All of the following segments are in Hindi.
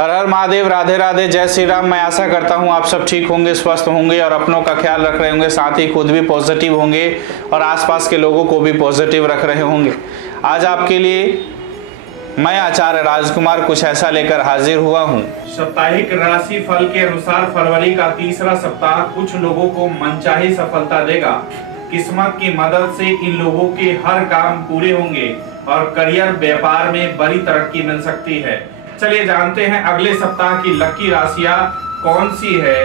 हर हर महादेव, राधे राधे, जय श्री राम। मैं आशा करता हूं आप सब ठीक होंगे, स्वस्थ होंगे और अपनों का ख्याल रख रहे होंगे, साथ ही खुद भी पॉजिटिव होंगे और आसपास के लोगों को भी पॉजिटिव रख रहे होंगे। आज आपके लिए मैं आचार्य राजकुमार कुछ ऐसा लेकर हाजिर हुआ हूं। साप्ताहिक राशि फल के अनुसार फरवरी का तीसरा सप्ताह कुछ लोगों को मनचाही सफलता देगा। किस्मत की मदद से इन लोगों के हर काम पूरे होंगे और करियर व्यापार में बड़ी तरक्की मिल सकती है। चलिए जानते हैं अगले सप्ताह की लकी राशियां कौन सी है।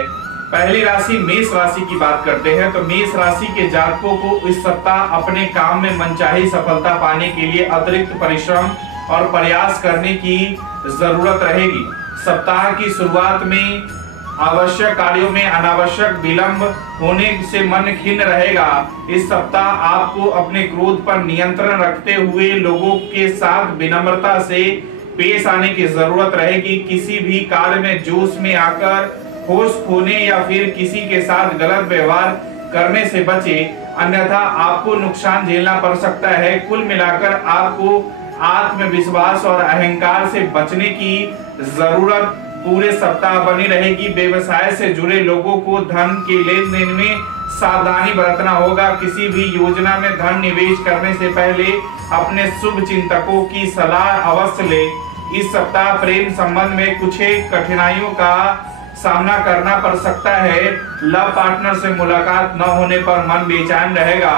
पहली राशि मेष राशि की बात करते हैं तो मेष राशि के जातकों को इस सप्ताह अपने काम में मनचाही सफलता पाने के लिए अतिरिक्त परिश्रम और प्रयास करने की जरूरत रहेगी। सप्ताह की शुरुआत में आवश्यक कार्यों में अनावश्यक विलंब होने से मन खिन्न रहेगा। इस सप्ताह आपको अपने क्रोध पर नियंत्रण रखते हुए लोगों के साथ विनम्रता से पेश आने की जरूरत रहेगी। किसी भी कार्य में जोश में आकर होश खोने या फिर किसी के साथ गलत व्यवहार करने से बचे, अन्यथा आपको नुकसान झेलना पड़ सकता है। कुल मिलाकर आपको आत्मविश्वास और अहंकार से बचने की जरूरत पूरे सप्ताह बनी रहेगी। व्यवसाय से जुड़े लोगों को धन के लेन देन में सावधानी बरतना होगा। किसी भी योजना में धन निवेश करने से पहले अपने शुभ चिंतकों की सलाह अवश्य ले। इस सप्ताह प्रेम संबंध में कुछ कठिनाइयों का सामना करना पड़ सकता है। लव पार्टनर से मुलाकात न होने पर मन बेचैन रहेगा।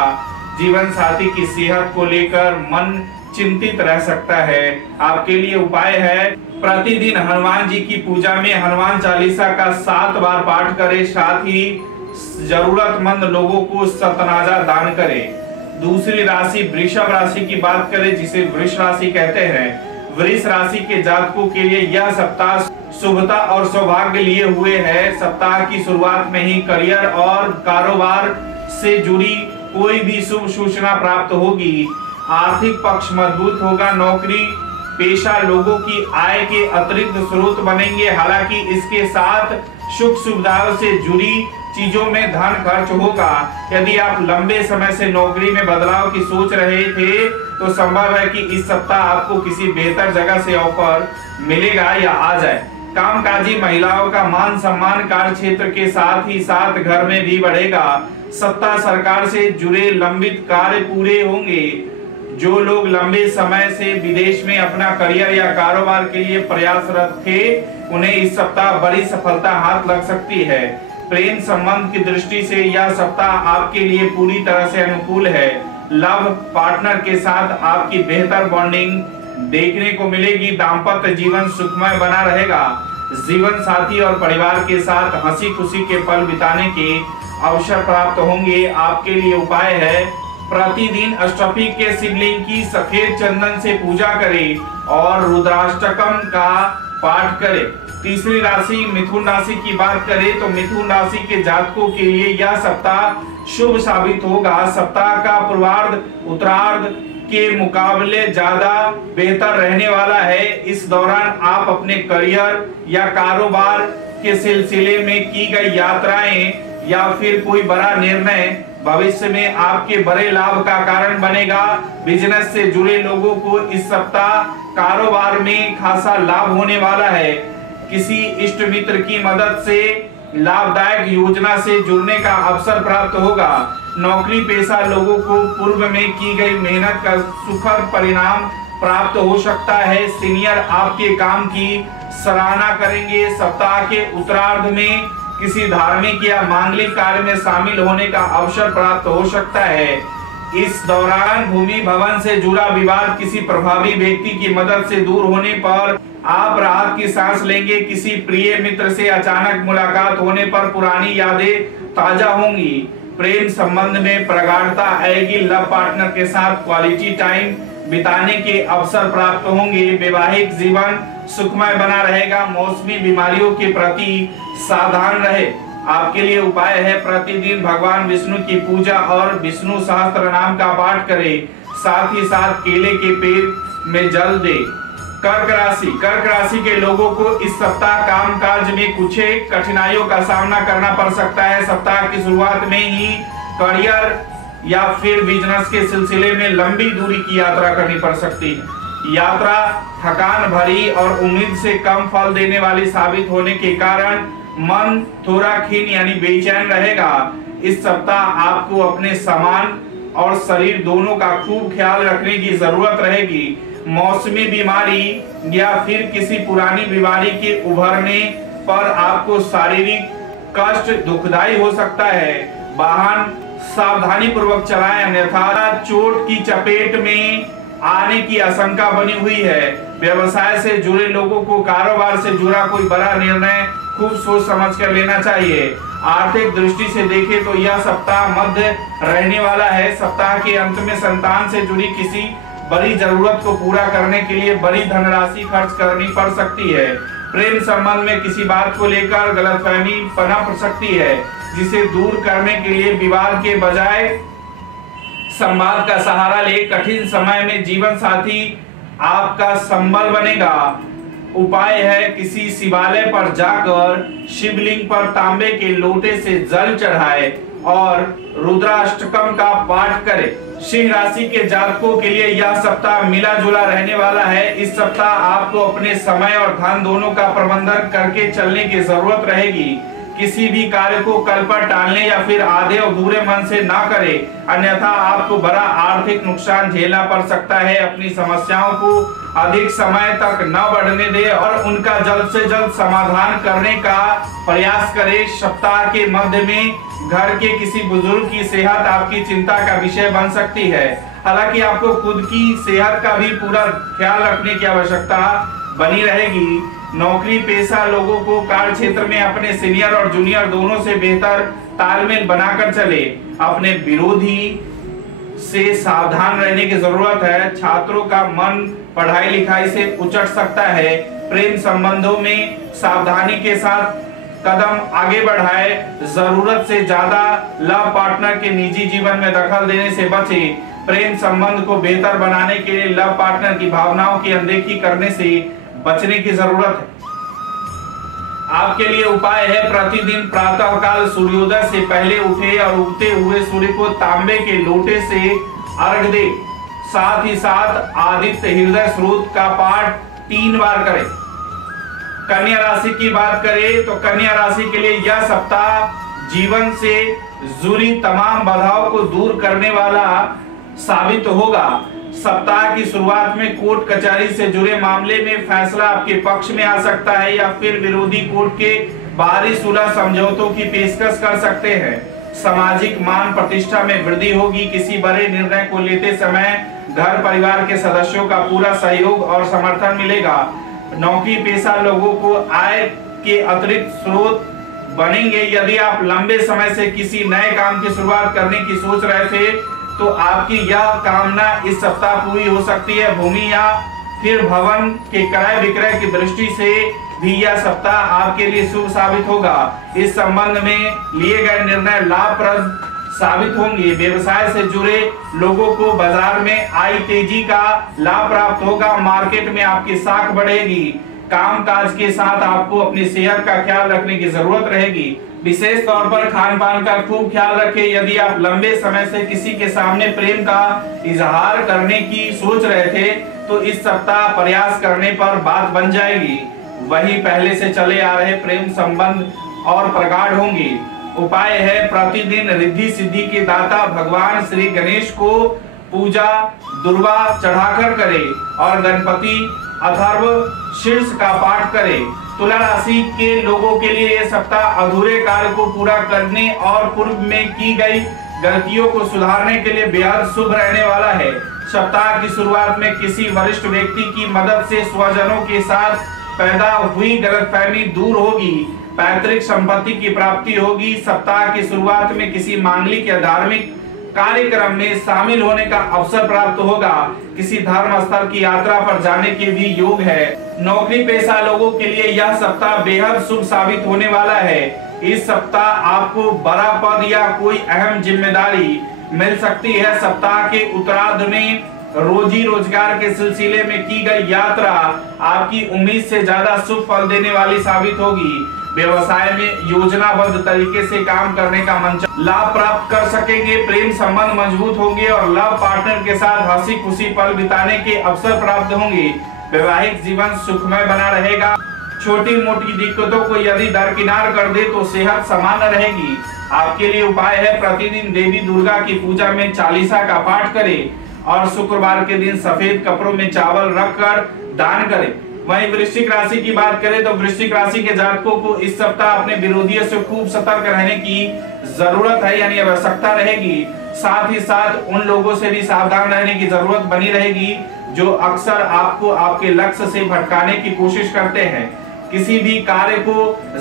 जीवन साथी की सेहत को लेकर मन चिंतित रह सकता है। आपके लिए उपाय है प्रतिदिन हनुमान जी की पूजा में हनुमान चालीसा का 7 बार पाठ करें, साथ ही जरूरतमंद लोगों को सतनाजा दान करें। दूसरी राशि वृषभ राशि की बात करें, जिसे वृष राशि कहते हैं। वृष राशि के जातकों के लिए यह सप्ताह शुभता और सौभाग्य लिए हुए है। सप्ताह की शुरुआत में ही करियर और कारोबार से जुड़ी कोई भी शुभ सूचना प्राप्त होगी। आर्थिक पक्ष मजबूत होगा। नौकरी पेशा लोगों की आय के अतिरिक्त स्रोत बनेंगे। हालांकि इसके साथ सुख सुविधाओं से जुड़ी चीजों में धन खर्च होगा। यदि आप लंबे समय से नौकरी में बदलाव की सोच रहे थे तो संभव है कि इस सप्ताह आपको किसी बेहतर जगह से ऑफर मिलेगा या आ जाए। कामकाजी महिलाओं का मान सम्मान कार्य क्षेत्र के साथ ही साथ घर में भी बढ़ेगा। सत्ता सरकार से जुड़े लंबित कार्य पूरे होंगे। जो लोग लंबे समय से विदेश में अपना करियर या कारोबार के लिए प्रयासरत थे, उन्हें इस सप्ताह बड़ी सफलता हाथ लग सकती है। प्रेम संबंध की दृष्टि से यह सप्ताह आपके लिए पूरी तरह से अनुकूल है। लव पार्टनर के साथ आपकी बेहतर बॉन्डिंग देखने को मिलेगी। दाम्पत्य जीवन सुखमय बना रहेगा। जीवन साथी और परिवार के साथ हंसी खुशी के पल बिताने के अवसर प्राप्त होंगे। आपके लिए उपाय है प्रतिदिन अष्टमी के शिवलिंग की सफेद चंदन से पूजा करें और रुद्राष्टकम का पाठ करें। तीसरी राशि मिथुन राशि की बात करें तो मिथुन राशि के जातकों के लिए यह सप्ताह शुभ साबित होगा। सप्ताह का पूर्वार्ध उत्तरार्ध के मुकाबले ज्यादा बेहतर रहने वाला है। इस दौरान आप अपने करियर या कारोबार के सिलसिले में की गई यात्राएं या फिर कोई बड़ा निर्णय भविष्य में आपके बड़े लाभ का कारण बनेगा। बिजनेस से जुड़े लोगों को इस सप्ताह कारोबार में खासा लाभ होने वाला है। किसी इष्ट मित्र की मदद से लाभदायक योजना से जुड़ने का अवसर प्राप्त होगा। नौकरी पेशा लोगों को पूर्व में की गई मेहनत का सुखद परिणाम प्राप्त हो सकता है। सीनियर आपके काम की सराहना करेंगे। सप्ताह के उत्तरार्ध में किसी धार्मिक या मांगलिक कार्य में शामिल होने का अवसर प्राप्त हो सकता है। इस दौरान भूमि भवन से जुड़ा विवाद किसी प्रभावी व्यक्ति की मदद से दूर होने पर आप राहत की सांस लेंगे। किसी प्रिय मित्र से अचानक मुलाकात होने पर पुरानी यादें ताजा होंगी। प्रेम संबंध में प्रगाढ़ता आएगी। लव पार्टनर के साथ क्वालिटी टाइम बिताने के अवसर प्राप्त होंगे। वैवाहिक जीवन सुखमय बना रहेगा। मौसमी बीमारियों के प्रति सावधान रहे। आपके लिए उपाय है प्रतिदिन भगवान विष्णु की पूजा और विष्णु सहस्त्र नाम का पाठ करें, साथ ही साथ केले के पेड़ में जल दे। कर्क राशि के लोगों को इस सप्ताह कामकाज में कुछ कठिनाइयों का सामना करना पड़ सकता है। सप्ताह की शुरुआत में ही करियर या फिर बिजनेस के सिलसिले में लंबी दूरी की यात्रा करनी पड़ सकती है। यात्रा थकान भरी और उम्मीद से कम फल देने वाली साबित होने के कारण मन थोड़ा खीन यानी बेचैन रहेगा। इस सप्ताह आपको अपने सामान और शरीर दोनों का खूब ख्याल रखने की जरूरत रहेगी। मौसमी बीमारी या फिर किसी पुरानी बीमारी के उभरने पर आपको शारीरिक कष्ट दुखदाई हो सकता है। वाहन सावधानी पूर्वक चलाएं, अन्यथा चोट की चपेट में आने की आशंका बनी हुई है। व्यवसाय से जुड़े लोगों को कारोबार से जुड़ा कोई बड़ा निर्णय खूब सोच समझ कर लेना चाहिए। आर्थिक दृष्टि से देखें तो यह सप्ताह मध्य रहने वाला है। सप्ताह के अंत में संतान से जुड़ी किसी बड़ी जरूरत को पूरा करने के लिए बड़ी धनराशि खर्च करनी पड़ सकती है। प्रेम संबंध में किसी बात को लेकर गलतफहमी पनप सकती है, जिसे दूर करने के लिए विवाद के बजाय संवाद का सहारा ले। कठिन समय में जीवन साथी आपका संबल बनेगा। उपाय है किसी शिवालय पर जाकर शिवलिंग पर तांबे के लोटे से जल चढ़ाए और रुद्राष्टकम का पाठ करें। सिंह राशि के जातकों के लिए यह सप्ताह मिला जुला रहने वाला है। इस सप्ताह आपको अपने समय और धन दोनों का प्रबंधन करके चलने की जरूरत रहेगी। किसी भी कार्य को कल पर टालने या फिर आधे अधूरे मन से ना करें, अन्यथा आपको बड़ा आर्थिक नुकसान झेलना पड़ सकता है। अपनी समस्याओं को अधिक समय तक न बढ़ने दे और उनका जल्द से जल्द समाधान करने का प्रयास करें। सप्ताह के मध्य में घर के किसी बुजुर्ग की सेहत आपकी चिंता का विषय बन सकती है। हालांकि आपको खुद की सेहत का भी पूरा ख्याल रखने की आवश्यकता बनी रहेगी। नौकरी पेशा लोगों को कार्य क्षेत्र में अपने सीनियर और जूनियर दोनों से बेहतर तालमेल बनाकर चले। अपने विरोधी से सावधान रहने की जरूरत है। छात्रों का मन पढ़ाई लिखाई से उचट सकता है। प्रेम संबंधों में सावधानी के साथ कदम आगे बढ़ाए। जरूरत से ज्यादा लव पार्टनर के निजी जीवन में दखल देने से बचे। प्रेम संबंध को बेहतर बनाने के लिए लव पार्टनर की भावनाओं की अनदेखी करने से बचने की जरूरत है। आपके लिए उपाय है प्रतिदिन प्रातःकाल सूर्योदय से पहले उठे और उगते हुए सूर्य को तांबे के लोटे से अर्घ दे। साथ ही साथ आदित्य हृदय स्रोत का पाठ 3 बार करें। कन्या राशि की बात करें तो कन्या राशि के लिए यह सप्ताह जीवन से जुड़ी तमाम बाधाओं को दूर करने वाला साबित होगा। सप्ताह की शुरुआत में कोर्ट कचहरी से जुड़े मामले में फैसला आपके पक्ष में आ सकता है या फिर विरोधी कोर्ट के बाहरी सुलह समझौतों की पेशकश कर सकते हैं। सामाजिक मान प्रतिष्ठा में वृद्धि होगी। किसी बड़े निर्णय को लेते समय घर परिवार के सदस्यों का पूरा सहयोग और समर्थन मिलेगा। नौकरी पेशा लोगों को आय के अतिरिक्त स्रोत बनेंगे। यदि आप लंबे समय से किसी नए काम की शुरुआत करने की सोच रहे थे तो आपकी यह कामना इस सप्ताह पूरी हो सकती है। भूमि या फिर भवन के क्रय विक्रय की दृष्टि से भी यह सप्ताह आपके लिए शुभ साबित होगा। इस संबंध में लिए गए निर्णय लाभप्रद साबित होंगे। व्यवसाय से जुड़े लोगों को बाजार में आई तेजी का लाभ प्राप्त होगा। मार्केट में आपकी साख बढ़ेगी। काम काज के साथ आपको अपनी सेहत का ख्याल रखने की जरूरत रहेगी। विशेष तौर पर खान पान का खूब ख्याल रखें। यदि आप लंबे समय से किसी के सामने प्रेम का इजहार करने की सोच रहे थे तो इस सप्ताह प्रयास करने पर बात बन जाएगी। वहीं पहले से चले आ रहे प्रेम संबंध और प्रगाढ़ होंगे। उपाय है प्रतिदिन रिद्धि सिद्धि के दाता भगवान श्री गणेश को पूजा दुर्वा चढ़ाकर करे और गणपति अथर्व शीर्ष का पाठ करे। तुला राशि के लोगों के लिए यह सप्ताह अधूरे कार्य को पूरा करने और पूर्व में की गई गलतियों को सुधारने के लिए बेहद शुभ रहने वाला है। सप्ताह की शुरुआत में किसी वरिष्ठ व्यक्ति की मदद से स्वजनों के साथ पैदा हुई गलतफहमी दूर होगी। पैतृक संपत्ति की प्राप्ति होगी। सप्ताह की शुरुआत में किसी मांगलिक या धार्मिक कार्यक्रम में शामिल होने का अवसर प्राप्त होगा। किसी धर्म स्थल की यात्रा पर जाने के भी योग है। नौकरी पेशा लोगों के लिए यह सप्ताह बेहद शुभ साबित होने वाला है। इस सप्ताह आपको बड़ा पद या कोई अहम जिम्मेदारी मिल सकती है। सप्ताह के उत्तरार्ध में रोजी रोजगार के सिलसिले में की गई यात्रा आपकी उम्मीद से ज्यादा शुभ फल देने वाली साबित होगी। व्यवसाय में योजनाबद्ध तरीके से काम करने का मन लाभ प्राप्त कर सकेंगे। प्रेम संबंध मजबूत होंगे और लव पार्टनर के साथ हंसी खुशी पल बिताने के अवसर प्राप्त होंगे। वैवाहिक जीवन सुखमय बना रहेगा। छोटी मोटी दिक्कतों को यदि दरकिनार कर दे तो सेहत सामान्य रहेगी। आपके लिए उपाय है, प्रतिदिन देवी दुर्गा की पूजा में चालीसा का पाठ करें और शुक्रवार के दिन सफेद कपड़ों में चावल रखकर दान करें। वहीं वृश्चिक राशि की बात करें तो वृश्चिक राशि के जातकों को इस सप्ताह अपने विरोधियों से खूब सतर्क रहने की जरूरत है, यानी आवश्यकता रहेगी। साथ ही साथ उन लोगों से भी सावधान रहने की जरूरत बनी रहेगी जो अक्सर आपको आपके लक्ष्य से भटकाने की कोशिश करते हैं। किसी भी कार्य को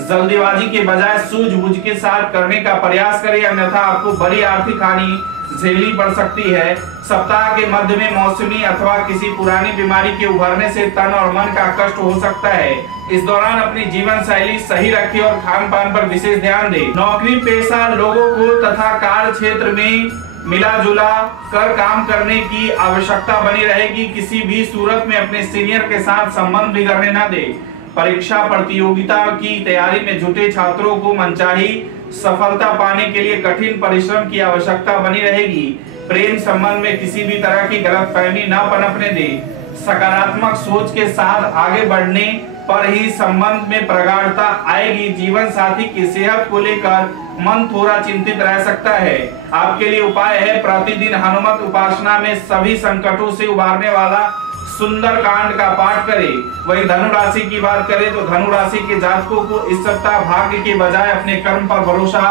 जल्दीबाजी के बजाय सूझबूझ के साथ करने का प्रयास करें, अन्यथा आपको बड़ी आर्थिक हानि झेलनी पड़ सकती है। सप्ताह के मध्य में मौसमी अथवा किसी पुरानी बीमारी के उभरने से तन और मन का कष्ट हो सकता है। इस दौरान अपनी जीवन शैली सही रखें और खान पान पर विशेष ध्यान दें। नौकरी पेशा लोगों को तथा कार्य क्षेत्र में मिला जुला कर काम करने की आवश्यकता बनी रहेगी। किसी भी सूरत में अपने सीनियर के साथ संबंध बिगड़ने न दे। परीक्षा प्रतियोगिता की तैयारी में जुटे छात्रों को मनचाही सफलता पाने के लिए कठिन परिश्रम की आवश्यकता बनी रहेगी। प्रेम संबंध में किसी भी तरह की गलतफहमी न पनपने दे। सकारात्मक सोच के साथ आगे बढ़ने पर ही संबंध में प्रगाढ़ता आएगी। जीवन साथी की सेहत को लेकर मन थोड़ा चिंतित रह सकता है। आपके लिए उपाय है, प्रतिदिन हनुमत उपासना में सभी संकटों से उबारने वाला सुंदर कांड का पाठ करें। वही धनु राशि की बात करें तो धनु राशि के जातकों को इस सप्ताह भाग्य के बजाय अपने कर्म पर भरोसा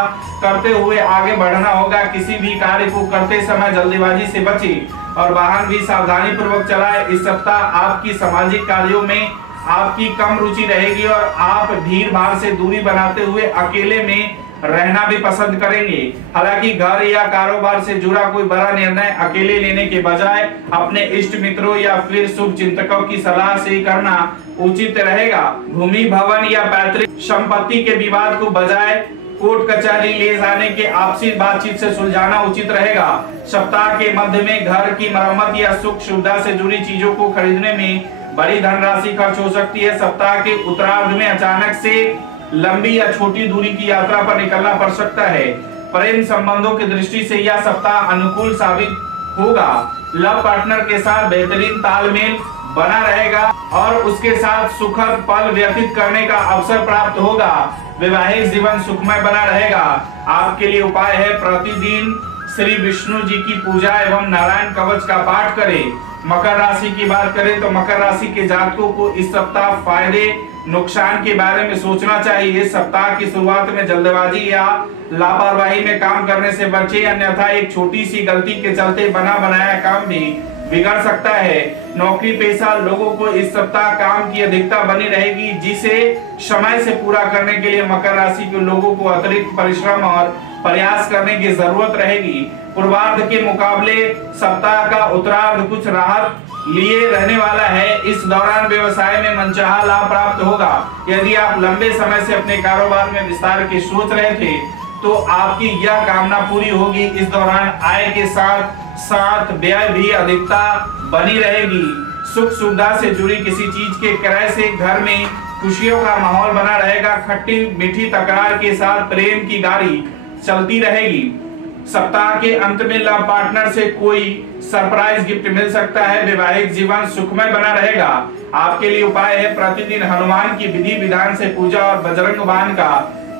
करते हुए आगे बढ़ना होगा। किसी भी कार्य को करते समय जल्दीबाजी से बचें और वाहन भी सावधानी पूर्वक चलाएं। इस सप्ताह आपकी सामाजिक कार्यों में आपकी कम रुचि रहेगी और आप भीड़ भाड़ से दूरी बनाते हुए अकेले में रहना भी पसंद करेंगे। हालांकि घर या कारोबार से जुड़ा कोई बड़ा निर्णय अकेले लेने के बजाय अपने इष्ट मित्रों या फिर शुभ चिंतकों की सलाह से करना उचित रहेगा। भूमि भवन या पैतृक संपत्ति के विवाद को बजाय कोर्ट कचहरी ले जाने के आपसी बातचीत से सुलझाना उचित रहेगा। सप्ताह के मध्य में घर की मरम्मत या सुख सुविधा से जुड़ी चीजों को खरीदने में बड़ी धनराशि खर्च हो सकती है। सप्ताह के उत्तरार्ध में अचानक से लंबी या छोटी दूरी की यात्रा पर निकलना पड़ सकता है। प्रेम संबंधों की दृष्टि से यह सप्ताह अनुकूल साबित होगा। लव पार्टनर के साथ बेहतरीन तालमेल बना रहेगा और उसके साथ सुखद पल व्यतीत करने का अवसर प्राप्त होगा। वैवाहिक जीवन सुखमय बना रहेगा। आपके लिए उपाय है, प्रतिदिन श्री विष्णु जी की पूजा एवं नारायण कवच का पाठ करें। मकर राशि की बात करें तो मकर राशि के जातकों को इस सप्ताह फायदे नुकसान के बारे में सोचना चाहिए। सप्ताह की शुरुआत में जल्दबाजी या लापरवाही में काम करने से बचें, अन्यथा एक छोटी सी गलती के चलते बना बनाया काम भी बिगड़ सकता है। नौकरी पेशा लोगों को इस सप्ताह काम की अधिकता बनी रहेगी, जिसे समय से पूरा करने के लिए मकर राशि के लोगों को अतिरिक्त परिश्रम और प्रयास करने की जरूरत रहेगी। पूर्वार्ध के मुकाबले सप्ताह का उत्तरार्ध कुछ राहत लिए रहने वाला है। इस दौरान व्यवसाय में मनचाहा लाभ प्राप्त होगा। यदि आप लंबे समय से अपने कारोबार में विस्तार की सोच रहे थे तो आपकी यह कामना पूरी होगी। इस दौरान आय के साथ साथ व्यय भी अधिकता बनी रहेगी। सुख सुविधा से जुड़ी किसी चीज के क्रय से घर में खुशियों का माहौल बना रहेगा। खट्टी मीठी तकरार के साथ प्रेम की गाड़ी चलती रहेगी। सप्ताह के अंत में लव पार्टनर से कोई सरप्राइज गिफ्ट मिल सकता है। वैवाहिक जीवन सुखमय बना रहेगा। आपके लिए उपाय है, प्रतिदिन हनुमान की विधि विधान से पूजा और बजरंग बाण का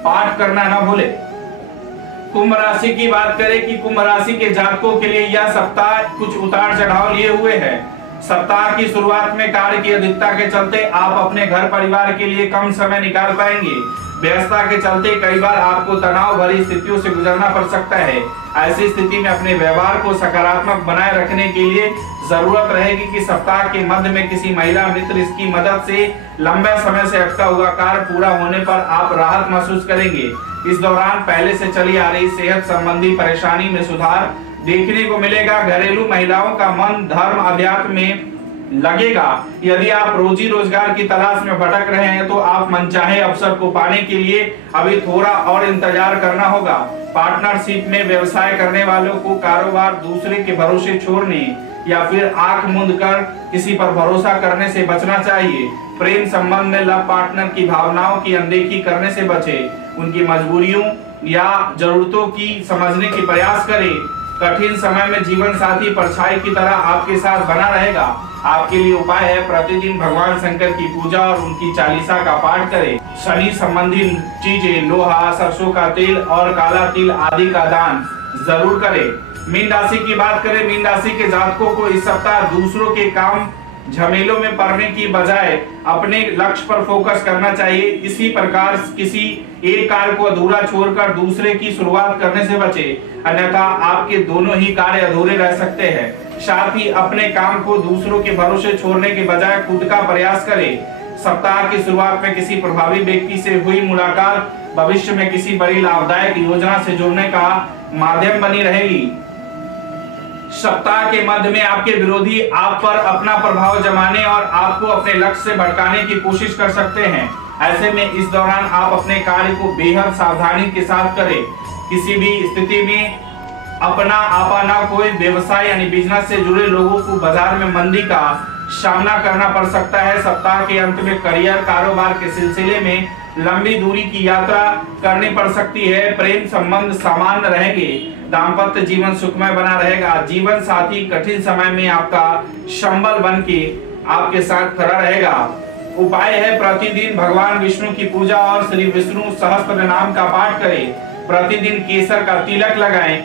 पाठ करना न भूले। कुंभ राशि की बात करें कि कुंभ राशि के जातकों के लिए यह सप्ताह कुछ उतार चढ़ाव लिए हुए है। सप्ताह की शुरुआत में कार्य की अधिकता के चलते आप अपने घर परिवार के लिए कम समय निकाल पाएंगे। व्यस्तता के चलते कई बार आपको तनाव भरी स्थितियों से गुजरना पड़ सकता है। ऐसी स्थिति में अपने व्यवहार को सकारात्मक बनाए रखने के लिए जरूरत रहेगी कि सप्ताह के मध्य में किसी महिला मित्र इसकी मदद से लंबे समय से अटका हुआ कार्य पूरा होने पर आप राहत महसूस करेंगे। इस दौरान पहले से चली आ रही सेहत संबंधी परेशानी में सुधार देखने को मिलेगा। घरेलू महिलाओं का मन धर्म अध्यात्म में लगेगा। यदि आप रोजी रोजगार की तलाश में भटक रहे हैं तो आप मनचाहे अवसर को पाने के लिए अभी थोड़ा और इंतजार करना होगा। पार्टनरशिप में व्यवसाय करने वालों को कारोबार दूसरे के भरोसे छोड़ने या फिर आंख मूंद कर किसी पर भरोसा करने से बचना चाहिए। प्रेम संबंध में लव पार्टनर की भावनाओं की अनदेखी करने से बचे। उनकी मजबूरियों या जरूरतों की समझने की प्रयास करें। कठिन समय में जीवन साथी परछाई की तरह आपके साथ बना रहेगा। आपके लिए उपाय है प्रतिदिन भगवान शंकर की पूजा और उनकी चालीसा का पाठ करें। शनि संबंधी चीजें लोहा, सरसों का तेल और काला तिल आदि का दान जरूर करें। मीन राशि की बात करें, मीन राशि के जातकों को इस सप्ताह दूसरों के काम झमेलों में पड़ने की बजाय अपने लक्ष्य पर फोकस करना चाहिए। इसी प्रकार किसी एक कार्य को अधूरा छोड़कर दूसरे की शुरुआत करने से बचे, अन्यथा आपके दोनों ही कार्य अधूरे रह सकते हैं। साथ ही अपने काम को दूसरों के भरोसे छोड़ने के बजाय खुद का प्रयास करें। सप्ताह की शुरुआत में किसी प्रभावी व्यक्ति से हुई मुलाकात भविष्य में किसी बड़ी लाभदायक योजना से जुड़ने का माध्यम बनी रहेगी। सप्ताह के मध्य में आपके विरोधी आप पर अपना प्रभाव जमाने और आपको अपने लक्ष्य से भटकाने की कोशिश कर सकते हैं। ऐसे में इस दौरान आप अपने कार्य को बेहद सावधानी के साथ करें। किसी भी स्थिति में अपना आपा ना कोई व्यवसाय यानी बिजनेस से जुड़े लोगों को बाजार में मंदी का सामना करना पड़ सकता है। सप्ताह के अंत में करियर कारोबार के सिलसिले में लंबी दूरी की यात्रा करनी पड़ सकती है। प्रेम संबंध सामान्य रहेंगे। दाम्पत्य जीवन सुखमय बना रहेगा। जीवन साथी कठिन समय में आपका संबल बन के आपके साथ खड़ा रहेगा। उपाय है प्रतिदिन भगवान विष्णु की पूजा और श्री विष्णु सहस्त्र नाम का पाठ करें। प्रतिदिन केसर का तिलक लगाएं।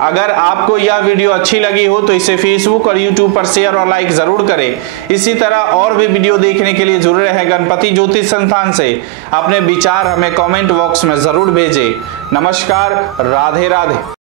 अगर आपको यह वीडियो अच्छी लगी हो तो इसे फेसबुक और यूट्यूब पर शेयर और लाइक जरूर करें। इसी तरह और भी वीडियो देखने के लिए जुड़े रहे गणपति ज्योतिष संस्थान से। अपने विचार हमें कमेंट बॉक्स में जरूर भेजें। नमस्कार, राधे राधे।